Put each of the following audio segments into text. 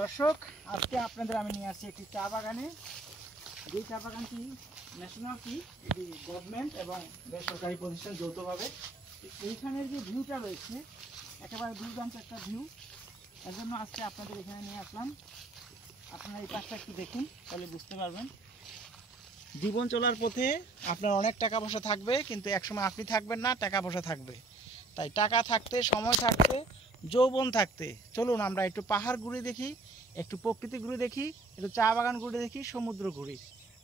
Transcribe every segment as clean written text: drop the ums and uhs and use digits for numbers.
দর্শক, আজকে আপনাদের আমি নিয়ে আসছি একটি চা বাগানে। এই চা বাগানটি ন্যাশনাল টি, এটি গভর্নমেন্ট এবং বেসরকারি প্রতিষ্ঠান যৌথভাবে। এইখানের যে ভিউটা রয়েছে একেবারে দুর্দান্ত একটা ভিউ, এর জন্য আজকে আপনাদের এখানে নিয়ে আসলাম। আপনারা এই পাশটা একটু দেখুন, তাহলে বুঝতে পারবেন। জীবন চলার পথে আপনার অনেক টাকা পয়সা থাকবে, কিন্তু একসময় আপনি থাকবেন না, টাকা পয়সা থাকবে। তাই টাকা থাকতে, সময় থাকতে, যৌবন থাকতে চলুন আমরা একটু পাহাড় ঘুরে দেখি, একটু প্রকৃতি ঘুরে দেখি, একটু চা বাগান ঘুরে দেখি, সমুদ্র ঘুরি।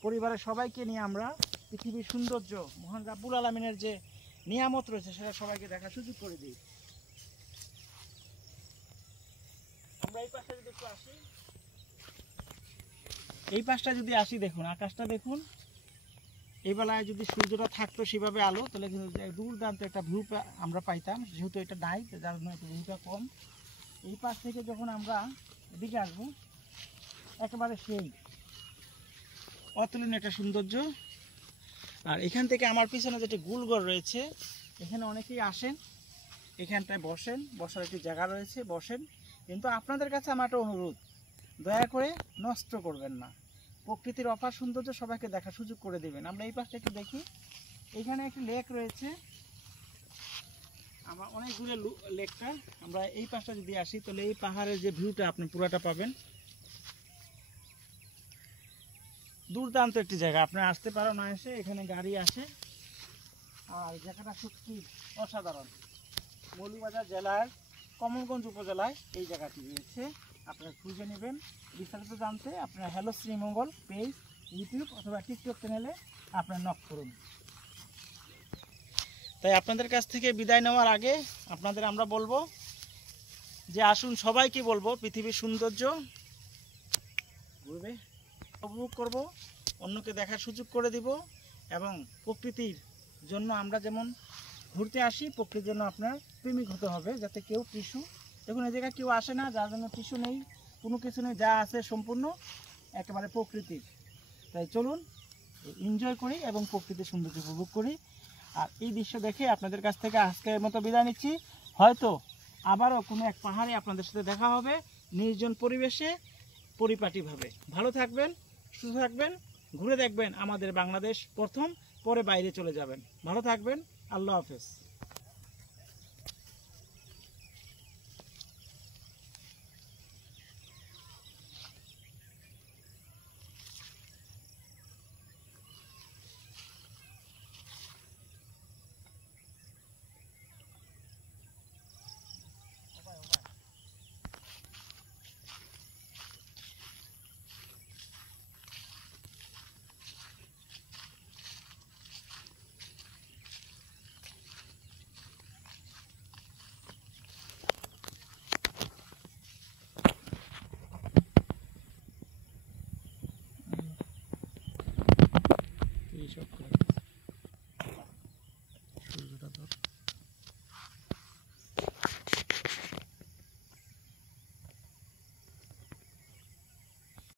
পরিবারের সবাইকে নিয়ে আমরা পৃথিবীর সৌন্দর্য, মহান রাব্বুল আলামিনের যে নিয়ামত রয়েছে সেটা সবাইকে দেখার সুযোগ করে দিই। আমরা এই পাশটা যদি একটু আসি, এই পাশটা যদি আসি, দেখুন আকাশটা দেখুন। এই বেলায় যদি সূর্যটা থাকতো সেভাবে আলো, তাহলে কিন্তু দুর্দান্ত একটা ভিউ আমরা পাইতাম। যেহেতু এটা নাই, যার জন্য একটু ভিউটা কম। এই পাশ থেকে যখন আমরা এদিকে আসবো, একেবারে সেই অতুলনীয় একটা সৌন্দর্য। আর এখান থেকে আমার পিছনে যেটা গুলঘর রয়েছে, এখানে অনেকেই আসেন, এখানটায় বসেন, বসার একটি জায়গা রয়েছে, বসেন। কিন্তু আপনাদের কাছে আমার একটা অনুরোধ, দয়া করে নষ্ট করবেন না। প্রকৃতির অপার সৌন্দর্য সবাইকে দেখার সুযোগ করে দেবেন। আমরা এই পাশটা একটু দেখি, এখানে একটি লেক রয়েছে, আমার অনেক দূরে লেকটা। আমরা এই পাশটা যদি আসি, তাহলে এই পাহাড়ের যে ভিউটা আপনি পুরাটা পাবেন। দুর্দান্ত একটি জায়গা, আপনি আসতে পারো না এসে, এখানে গাড়ি আসে। আর জায়গাটা সত্যি অসাধারণ। মৌলভীবাজার জেলার কমলগঞ্জ উপজেলায় এই জায়গাটি রয়েছে। আপনারা খুঁজে নেবেন। বিস্তারিত জানতে আপনারা হ্যালো শ্রীমঙ্গল পেজ, ইউটিউব অথবা টিকটক চ্যানেলে আপনারা নক করুন। তাই আপনাদের কাছ থেকে বিদায় নেওয়ার আগে আপনাদের আমরা বলবো যে আসুন, সবাইকে বলবো পৃথিবীর সৌন্দর্য ঘুরবে, উপভোগ করব, অন্যকে দেখার সুযোগ করে দিব। এবং প্রকৃতির জন্য আমরা যেমন ঘুরতে আসি, প্রকৃতির জন্য আপনার প্রেমিক হতে হবে, যাতে কেউ টিস্যু, দেখুন এই জায়গায় কেউ আসে না, যার জন্য টিস্যু নেই, কোনো কিছু নেই, যা আছে সম্পূর্ণ একেবারে প্রকৃতির। তাই চলুন এনজয় করি এবং প্রকৃতির সৌন্দর্য উপভোগ করি। আর এই দৃশ্য দেখে আপনাদের কাছ থেকে আজকের মতো বিদায় নিচ্ছি। হয়তো আবারও কোনো এক পাহাড়ে আপনাদের সাথে দেখা হবে, নির্জন পরিবেশে, পরিপাটিভাবে। ভালো থাকবেন, সুস্থ থাকবেন, ঘুরে দেখবেন আমাদের বাংলাদেশ প্রথম, পরে বাইরে চলে যাবেন। ভালো থাকবেন, আল্লাহ হাফেজ। এইসব